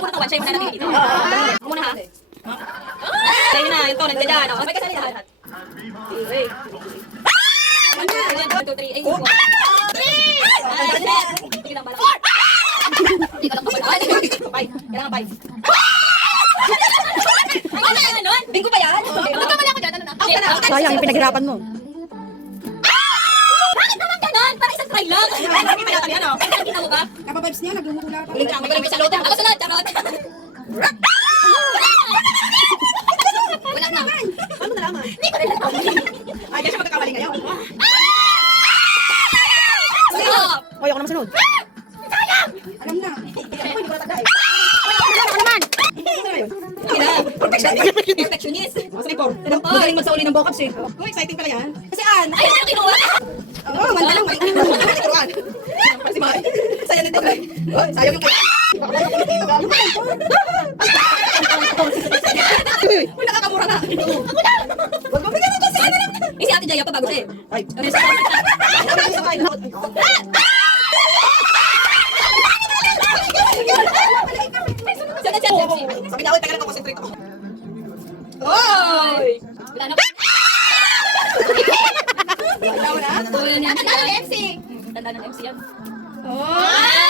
ako muna tawan, siya yung muna natin dito. Ako muna ha. Sa'yo na, yun to, nandiyan dyan. May kasali lahat. Okay. 1, 2, 3, ay, 4. Sige lang, balak. 4! Hindi ka lang kapal. Ay, 5. Kailangan 5. Ano yan, ano? Bingo ba yan? Magkamali ako dyan, ano na? Sayang, yung pinaghirapan mo. Bakit naman ganon? Para isang try lang. Ay, hindi pa yata yan, oh. Kita mo ba? Kapabibes niya, naglumukula pa. Uling lang, may galing sa loto. Ako sunod, charot. Wala na. Paano mo nalaman? Hindi ko rin alam. Ay, kasi magkakamali ngayon. Stop! Hoy, ako naman sunod. Alam na. Hindi ko natanda eh. Ako naman. Ano na yun? Perfectionist. Sige po. Magaling magsauli ng vocabs eh. Oh, exciting pala yan. Kasi Ann. Ay, ano kinuha? Oo, manda lang. Mali turuan. Si Mari. Sayang nito. Sayang yung kaya. Uy, nakakamura na. Huwag mo bigyan ito si Ann. Eh, si Ate Jaya pa bago siya eh. Ay. Sana siya, Chelsea. Sabi niya, taga nag-concentrate ako. Oy! Wala na. Wala mo na? Tanda ng MC. Tanda ng MC yan. Oh!